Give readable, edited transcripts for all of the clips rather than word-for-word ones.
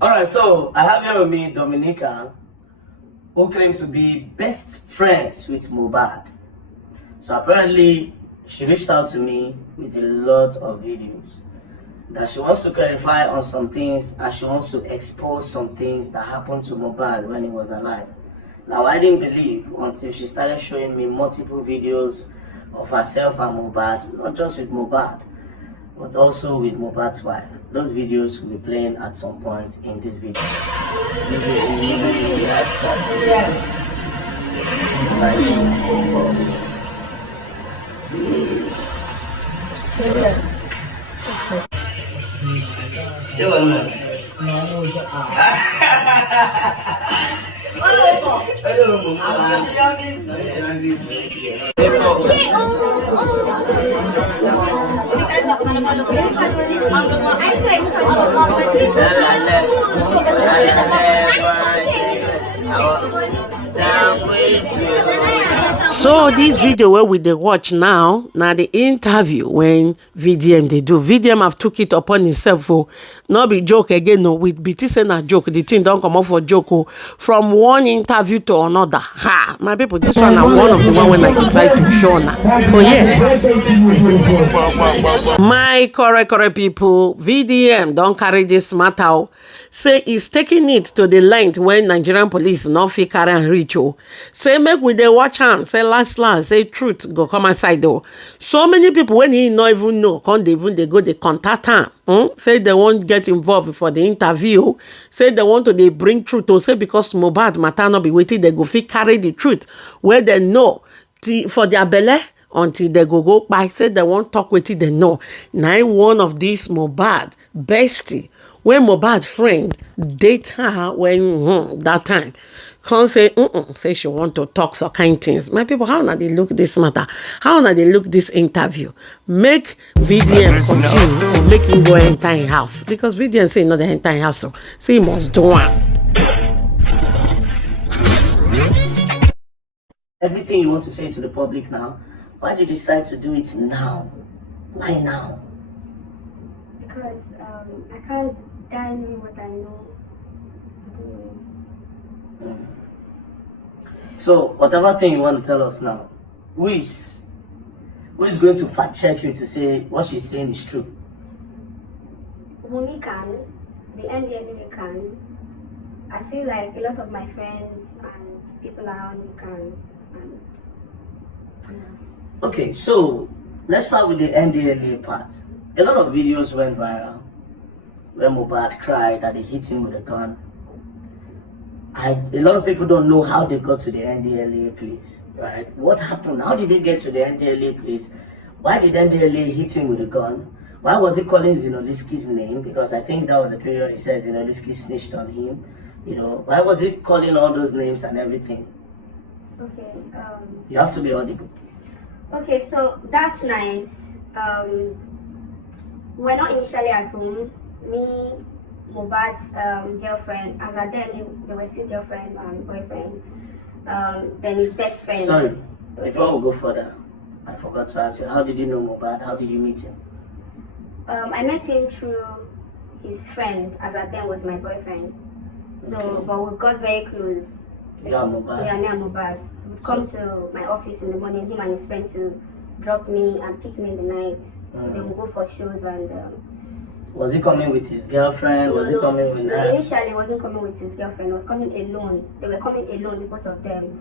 Alright, so I have here with me Dominica, who claims to be best friends with Mohbad. So apparently, she reached out to me with a lot of videos that she wants to clarify on some things and she wants to expose some things that happened to Mohbad when he was alive. Now, I didn't believe until she started showing me multiple videos of herself and Mohbad, not just with Mohbad, but also with Mohbad's wife. Those videos will be playing at some point in this video. So this video where we dey watch now the interview when VDM they do. VDM have took it upon himself for not be joke again, no, with BT saying a joke. The thing don't come up for joke from one interview to another. Ha, my people, this one are one of the one when I decide to show now. For yeah. My correct people, VDM don't carry this matter. Say he's taking it to the length when Nigerian police not fit carry and reach. Say make we dey watch am. Say last say truth go come outside though. So many people when he not even know, can't they go they contact him. Say they won't get involved for the interview. Say they want to they bring truth to say because Mohbad matter not be waiting, they go fit carry the truth where they know for their belly until they go by. Say they won't talk with it, they know. Now one of these Mohbad Bestie, when Mohbad friend date her when that time can't say say she want to talk some kind things. My people, how now they look this matter? How now they look this interview? Make VDM continue or make him go enter in house because VDM say not the enter in house, so he must do one. Everything you want to say to the public now, why did you decide to do it now? Why now? Because I can't die knowing what I know. So whatever thing you want to tell us now, who is going to fact check you to say what she's saying is true? Wumi can, the NDLA can. I feel like a lot of my friends and people around me can. Okay, so let's start with the NDLA part. A lot of videos went viral where Mohbad cried that they hit him with a gun. A lot of people don't know how they got to the NDLA place, right? What happened? How did they get to the NDLA place? Why did NDLA hit him with a gun? Why was he calling Zinoliski's name? Because I think that was the period he said Zinoliski snitched on him. You know, why was he calling all those names and everything? Okay. You have to be audible. Okay, so that night, we're not initially at home. Me, Mohbad's girlfriend, as at then they were still girlfriend and boyfriend. Then his best friend. Sorry, before we go further, I forgot to ask you, how did you know Mohbad? How did you meet him? I met him through his friend, as at then was my boyfriend. So, okay. But we got very close. Yeah, Mohbad? Yeah, me and Mohbad. He would come to my office in the morning, him and his friend to drop me and pick me in the night. Then we go for shows and... was he coming with his girlfriend? Was he coming with her? Initially, he wasn't coming with his girlfriend. He was coming alone. They were coming alone, the both of them.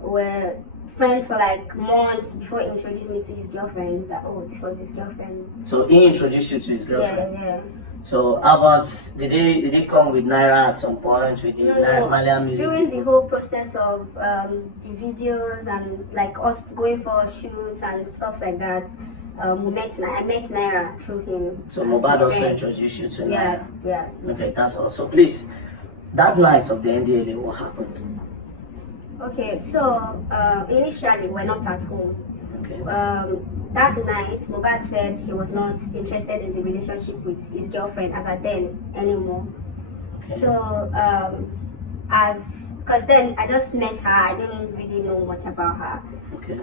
Were friends for like months before he introduced me to his girlfriend. That, oh, this was his girlfriend. So he introduced you to his girlfriend? Yeah. So how about, did they come with Naira at some point with the Malian music? During the whole process of the videos and like us going for shoots and stuff like that, I met Naira through him. So Mohbad also introduced you to Naira? Yeah. Okay, that's all. So please, that night of the NDLA, what happened? Okay, so initially we're not at home. Okay. That night, Mohbad said he was not interested in the relationship with his girlfriend as at then anymore. Okay. So because then I just met her, I didn't really know much about her. Okay.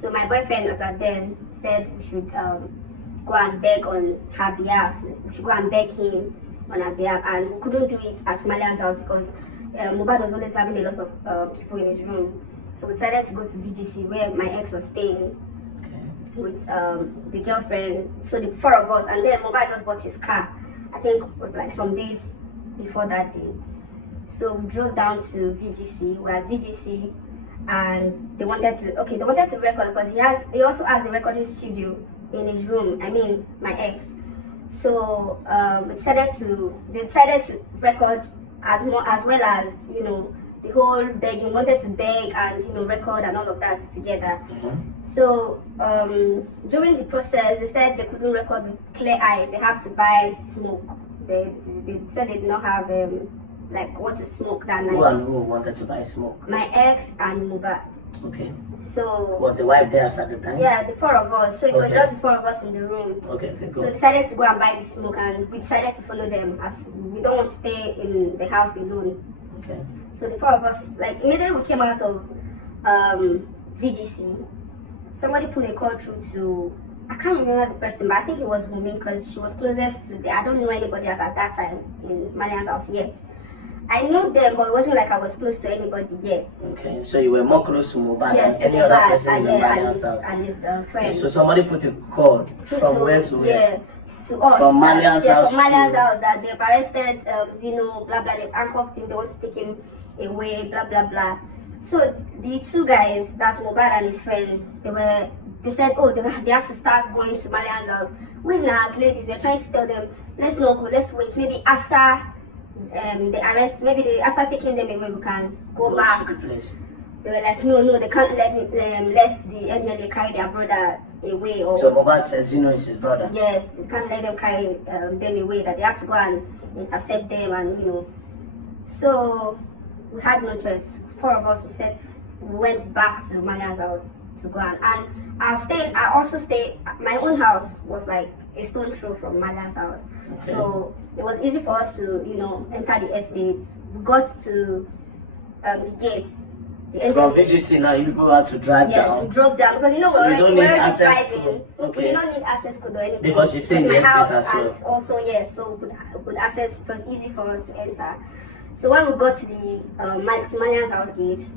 So my boyfriend as at then said we should go and beg on her behalf. We should go and beg him on our behalf, and we couldn't do it at Malian's house because Mohbad was always having a lot of people in his room. So we decided to go to VGC where my ex was staying with the girlfriend. So the four of us, and then Mohbad just bought his car. I think it was like some days before that day. So we drove down to VGC. We're at VGC, and they wanted to record because he also has a recording studio in his room. I mean, my ex. So they decided to record as well as, you know, the whole begging, wanted to beg and, you know, record and all of that together. So during the process, they said they couldn't record with clear eyes. They have to buy smoke. They said they did not have like what to smoke that night. Who and who wanted to buy smoke? My ex and Mohbad. Okay. So was the wife there at the time? Yeah, the four of us. So it was just the four of us in the room. Okay, go. So we decided to go and buy the smoke, and we decided to follow them as we don't want to stay in the house alone. Okay. So the four of us, like immediately we came out of VGC, somebody put a call through to, I can't remember the person, but I think it was Wumi because she was closest to I don't know anybody at that time in Malian's house yet. I know them, but it wasn't like I was close to anybody yet. Okay, so you were more close to Mohbad than any other person in Malian's house. And his friend. So somebody put a call from where to where? Yeah, to us. From Malian's house. From Malian's house that they've arrested Zeno, blah blah. They've handcuffed him. They want to take him away, blah blah blah. So the two guys, that's Mohbad and his friend, they said, oh, they have to start going to Malian's house. We now, as ladies, we're trying to tell them, let's not go, let's wait. Maybe after the arrest, after taking them away, we can go back. To the place. They were like, no, they can't let the NDLA carry their brothers away. Or so Mohbad says Zeno is his brother? Yes, they can't let them carry them away, that they have to go and intercept them, and, you know. So we had no choice. Four of us, we went back to Malian's house to go and I also stayed, my own house was like a stone throw from Malian's house. Okay. So it was easy for us to, you know, enter the estates. We got to the gates. From VGC now, you go out to drive down? Yes, we drove down because, you know, so we're already driving. Okay. We don't need access code or anything. Because you stay in the estate as well. And also, yes, so we could access, it was easy for us to enter. So when we got to the Malian's house gates,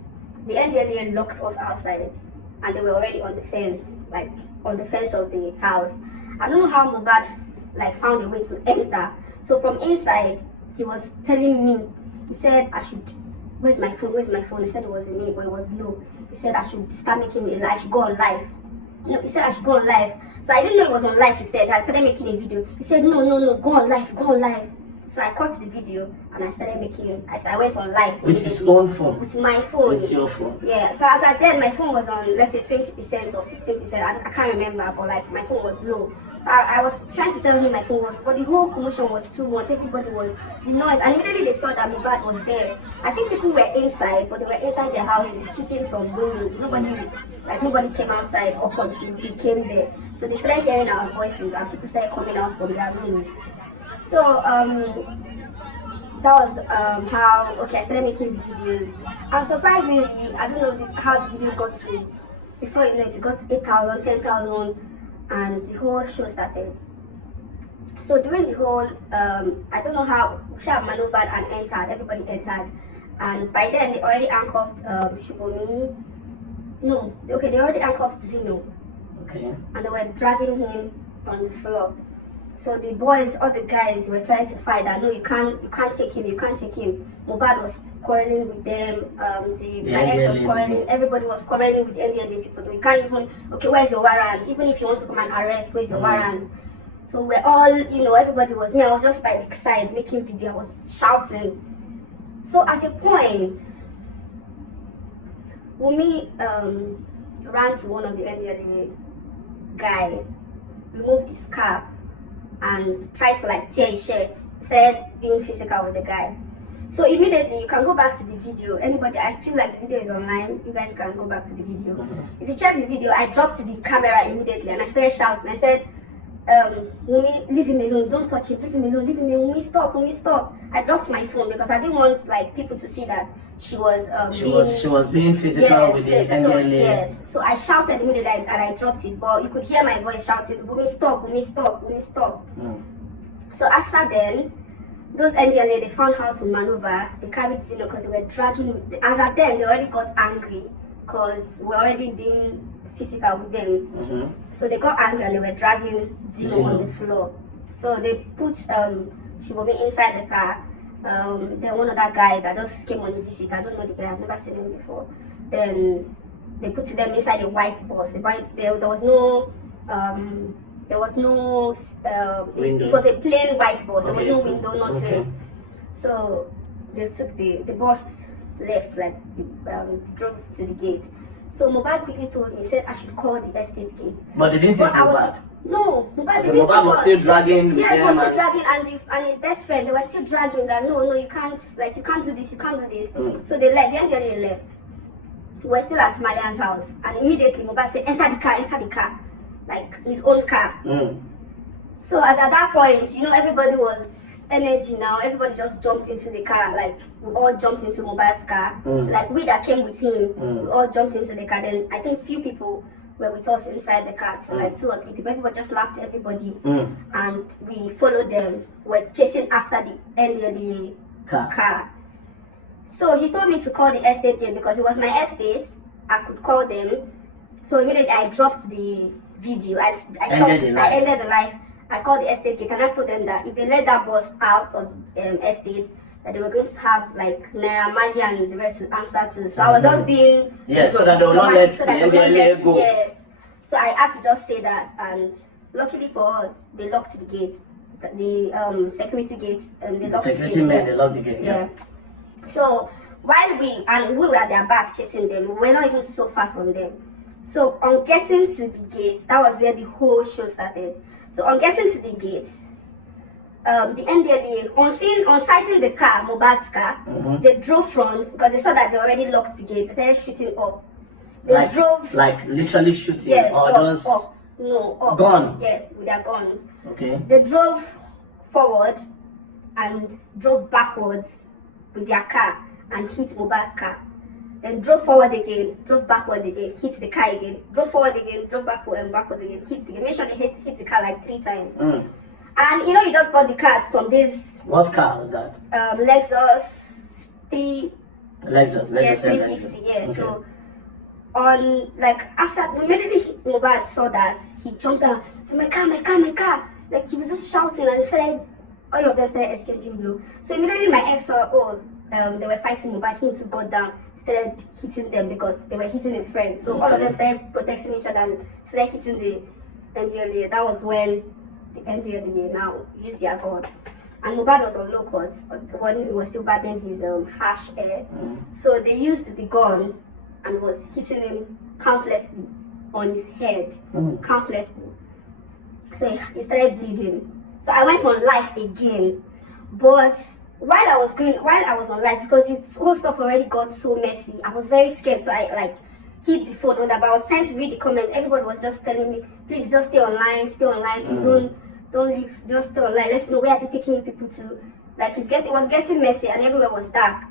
the NDLA locked us outside, and they were already on the fence, like on the fence of the house. I don't know how Mohbad like found a way to enter. So from inside, he was telling me, he said I should, where's my phone? He said it was with me, but it was low. He said I should start making it, I should go on live. No, he said I should go on live. So I didn't know it was on live. He said I started making a video. He said no, go on live. So I cut the video and I started making. I went on live. With his own phone? With my phone. With your phone? Yeah. So as I did, my phone was on, let's say 20% or 15%. I can't remember, but like my phone was low. So I was trying to tell him my phone was, but the whole commotion was too much. Everybody was, the noise, and immediately they saw that Mohbad was there. I think people were inside, but they were inside their houses, peeping from windows. Nobody came outside up until we came there. So they started hearing our voices, and people started coming out from their rooms. So that was how I started making the videos. And surprisingly, I don't know how the video got to, before you know it got to 8,000, 10,000, and the whole show started. So during the whole, I don't know how Shah maneuvered and entered, everybody entered. And by then they already handcuffed Shubomi. No, okay, they already handcuffed Zeno. Okay. And they were dragging him on the floor. So the boys, all the guys were trying to fight that, no, you can't take him. Mohbad was quarreling with them, my ex was quarreling, everybody was quarreling with the NDLA people. You can't even, okay, where's your warrant? Even if you want to come and arrest, where's your warrant? So we're all, you know, everybody was, I was just by the side making video, I was shouting. So at a point, Wumi ran to one of the NDLA guy, removed his cap, and tried to like tear his shirt, said being physical with the guy. So immediately you can go back to the video. Anybody, I feel like the video is online, you guys can go back to the video. If you check the video, I dropped the camera immediately and I started shouting. I said, Wumi, leave him alone, don't touch him, leave him alone, Wumi, stop. I dropped my phone because I didn't want like people to see that she was she was being physical with the NDLA. Yes, so I shouted immediately and I dropped it, but you could hear my voice shouting, Wumi, stop. So after then, those NDLA, they found how to maneuver. They carried Zeno because they were dragging. As at then, they already got angry because we're already being physical with them. So they got angry and they were dragging Zeno on the floor. So they put Shubomi inside the car. Then one other guy that just came on a visit. I don't know the guy. I've never seen him before. Then they put them inside a white bus. There was no. There was no window. It was a plain white bus. There was no window, nothing. So they took the bus left, like drove to the gate. So Mohbad quickly told me, said I should call the estate gate. But they didn't take Mohbad. No, Mohbad didn't. Mohbad was still dragging. Yes, he was still dragging, and his best friend, they were still dragging that no, you can't, like you can't do this, you can't do this. So they left. The NGLA left. We were still at Malian's house, and immediately Mohbad said, enter the car. Like his own car. So as at that point, you know, everybody was energy now. Everybody just jumped into the car. Like we all jumped into Mohbad's car. Like we that came with him, we all jumped into the car. Then I think few people were with us inside the car. So like 2 or 3 people. Everybody just lapped everybody, and we followed them. We're chasing after the NDLA car. So he told me to call the estate gate because it was my estate. I could call them. So immediately I dropped the video. I ended the live. I called the estate gate and I told them that if they let that bus out of estate, that they were going to have like Naira Marley and the rest to answer to. So I was just being so that they will not let the NDLA go. Yes. So I had to just say that, and luckily for us, they locked the gates, the security gates, and they locked the gates. Security men, they locked the gate. Yeah. So while we were at their back chasing them, we were not even so far from them. So on getting to the gate, that was where the whole show started. So on getting to the gates, the NDLA, on sighting the car, Mohbad's car, they drove front because they saw that they already locked the gate. They started shooting up. They drove like literally shooting, yes, or up, just up. No, up. Gun. Yes, with their guns. Okay. They drove forward and drove backwards with their car and hit Mohbad's car. Then drove forward again, drove backward again, hit the car again, drove forward again, drove backward and backwards again, hit again. Make sure they hit the car like 3 times. And you know, you just bought the car from this. What car was that? Lexus 3. Lexus. Yes, 350. Yeah. Okay. So on like after immediately Mohbad saw that, he jumped down. So my car. Like he was just shouting and said, all of them started exchanging blows. So immediately my ex saw, they were fighting Mohbad. Him too got down. Started hitting them because they were hitting his friends. So all of them started protecting each other and started hitting the NDLA. That was when the NDLA now used their gun. And Mohbad was on low court when he was still barbing his harsh hair. So they used the gun and was hitting him countlessly on his head. Countlessly. So he started bleeding. So I went on live again. But while I was on live, because the whole stuff already got so messy, I was very scared. So I like hit the phone on that, but I was trying to read the comments. Everybody was just telling me, please just stay online, please don't leave, just stay online. Let's know where are they taking people to. Like it was getting messy and everywhere was dark.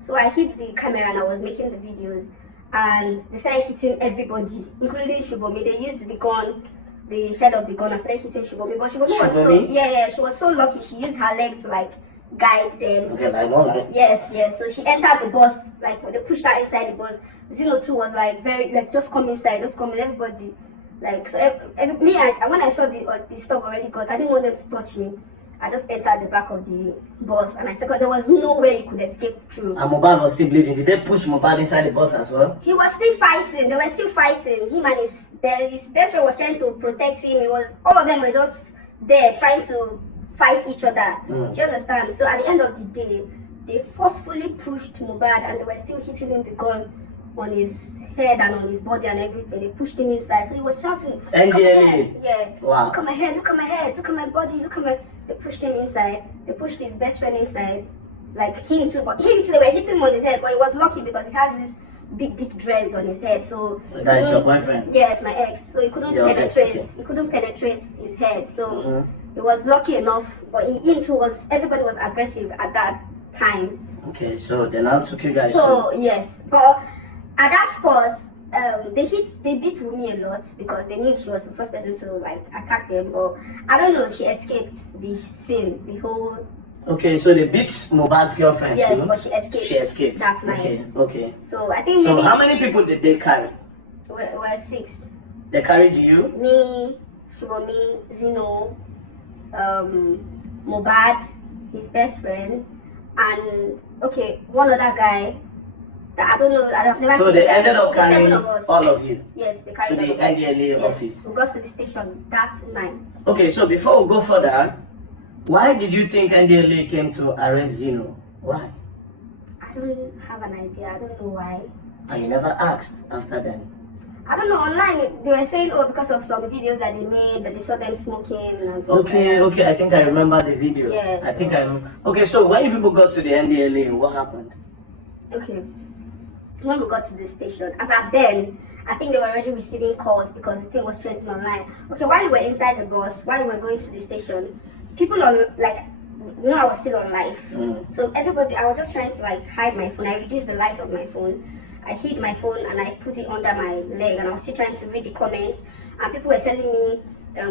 So I hit the camera and I was making the videos, and they started hitting everybody, including Shubomi. They used the gun, the head of the gun, and started hitting Shubomi. But Shubomi was so she was so lucky. She used her leg to like guide them. Okay, like what? Yes. So she entered the bus, like when they pushed her inside the bus. Zeno 2 was like very like just come inside, just come in, everybody. Like so when I saw the stuff already got, I didn't want them to touch me. I just entered the back of the bus and I said, because there was no way he could escape through. And Mohbad was still bleeding. Did they push Mohbad inside the bus as well? He was still fighting. They were still fighting. Him and his best friend was trying to protect him. All of them were just there trying to fight each other. Do you understand? So at the end of the day, they forcefully pushed Mohbad and they were still hitting him the gun on his head and on his body and everything. They pushed him inside. So he was shouting, NDLA. Yeah. Wow. Look at my head, look at my head, look at my body, look at my... They pushed him inside. They pushed his best friend inside. Like him too, but him too, they were hitting him on his head. But he was lucky because he has this big dreads on his head. So that is your boyfriend? Yes, my ex. So he couldn't penetrate. Okay. He couldn't penetrate his head. So he was lucky enough. But him too everybody was aggressive at that time. Okay, so they now took you guys. So yes, but at that spot, they beat Wumi a lot because they knew she was the first person to like attack them. But I don't know, she escaped the scene, the whole Okay, so they beat Mohbad's girlfriend Yes, too? but she escaped. She escaped. That's nice. Okay, okay. So I think So maybe how many people did they carry? we're 6. They carried you? Me, Shubomi, Zino, Mohbad, his best friend, and okay, one other guy that I don't know. I've never So seen they the guy. ended up The 7 carrying of us. all of you Yes, they to carried the all of us. NDLA Yes, office. we got to the station that night. Okay, so before we go further, why did you think NDLA came to arrest Zeno? Why? I don't have an idea. I don't know why. And you never asked after then? I don't know. Online, they were saying, oh, because of some videos that they made, that they saw them smoking and stuff Okay, like that. okay, I think I remember the video. Yes. I think I remember. Okay, so when you people got to the NDLA, what happened? Okay. When we got to the station, as at then, I think they were already receiving calls because the thing was trending online. Okay, while we were inside the bus, while we were going to the station, people on, like, you know, I was still on live. So everybody, I was just trying to like hide my phone. I reduced the light of my phone. I hid my phone and I put it under my leg, and I was still trying to read the comments. And people were telling me,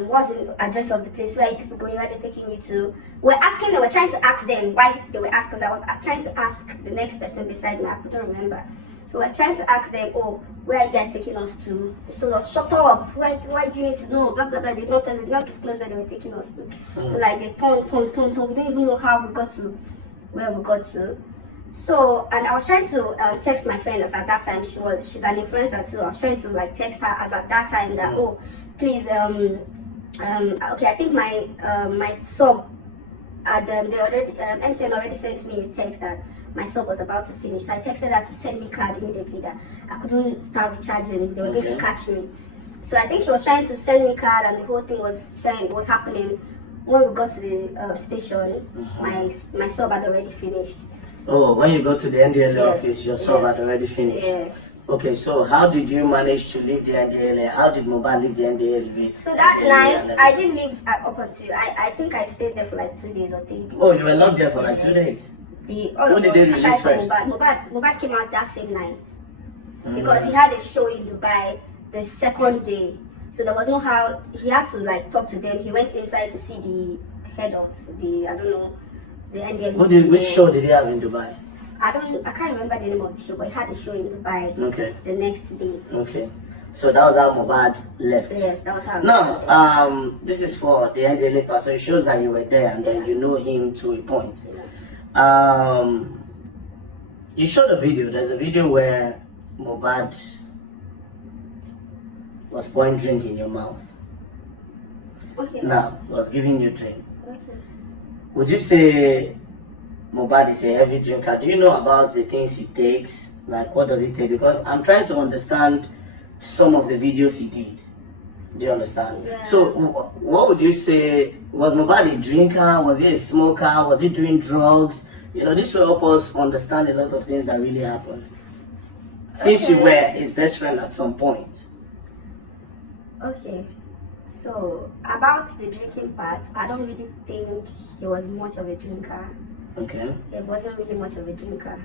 what's the address of the place? Where are you people going? Where are they taking you to? They were trying to ask them why they were asking. I was trying to ask the next person beside me. I couldn't remember. So we're trying to ask them, oh, where are you guys taking us to? They told us, shut up. Why do you need to know? Blah, blah, blah. They did not disclose where they were taking us to. So like they turned. We didn't even know how we got to where we got to. So, and I was trying to text my friend as at that time. She's an influencer too. I was trying to like text her as at that time that, oh, please, okay, I think my my sub they already MTN already sent me a text that my sub was about to finish. So I texted her to send me card immediately that I couldn't start recharging. They were going to catch me. So I think she was trying to send me card, and the whole thing was happening. When we got to the station, my sub had already finished. Oh, when you go to the NDLA Yes. office, your sub had already finished. Yeah. Okay, so how did you manage to leave the NDLA? How did Mohbad leave the NDLA? So that night, I didn't leave up until, I think I stayed there for like 2 days or 3 days. Oh, you were locked there for like 2 days? Who did they release first? Mohbad came out that same night. Because he had a show in Dubai the second day. So there was no how, he had to like talk to them. He went inside to see the head of the, I don't know, the NDLA. Which show did he have in Dubai? I can't remember the name of the show, but he had a show in Dubai the next day. Okay. So that was how Mohbad left. Yes, that was how. Now, this is for the NDLA part, so it shows that you were there and then you know him to a point. You showed a video. There's a video where Mohbad was pouring drink in your mouth. Okay. Now, was giving you drink. Okay. Would you say Mohbad is a heavy drinker? Do you know about the things he takes? Like, what does he take? Because I'm trying to understand some of the videos he did. Do you understand? Yeah. So, what would you say? Was Mohbad a drinker? Was he a smoker? Was he doing drugs? You know, this will help us understand a lot of things that really happened. Since you were his best friend at some point. Okay. So, about the drinking part, I don't really think he was much of a drinker. Okay. He wasn't really much of a drinker.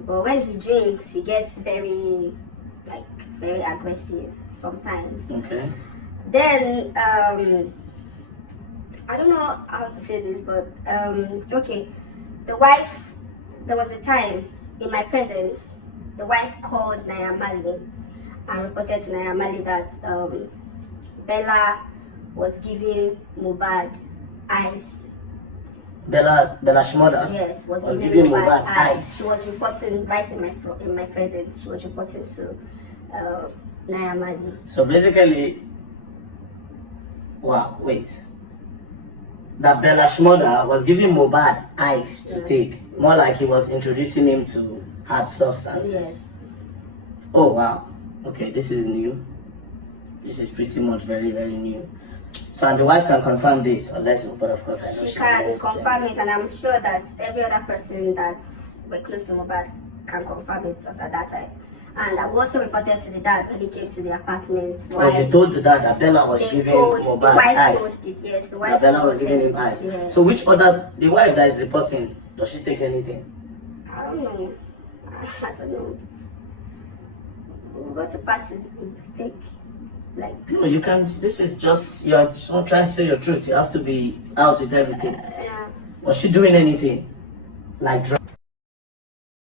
But when he drinks, he gets very aggressive sometimes. Okay. Then, I don't know how to say this, but, okay. The wife, there was a time in my presence, the wife called Naira Marley and reported to Naira Marley that Bella was giving Mohbad ice. Bella's mother? Yes, was giving giving Mohbad Mohbad ice. She was reporting right in my presence. She was reporting to Naira Marley. So basically, wow, wait. That Bella's mother was giving Mohbad ice to take. More like he was introducing him to hard substances. Yes. Oh wow. Okay, this is new. This is pretty much very, very new. So, and the wife can confirm this, unless, but of course, I know She can confirm it, and I'm sure that every other person that were close to Mohbad can confirm it at that time. And I also reported to the dad when he came to the apartment. Oh, you told the dad that Bella was giving Mohbad ice? Yes, the wife That Bella was giving him ice. Yeah. So, which other, the wife that is reporting, does she take anything? I don't know. I don't know. We go to parties, we take, like... No, you can't. This is just, you're not trying to say your truth. You have to be out with everything. Yeah. Was she doing anything? Like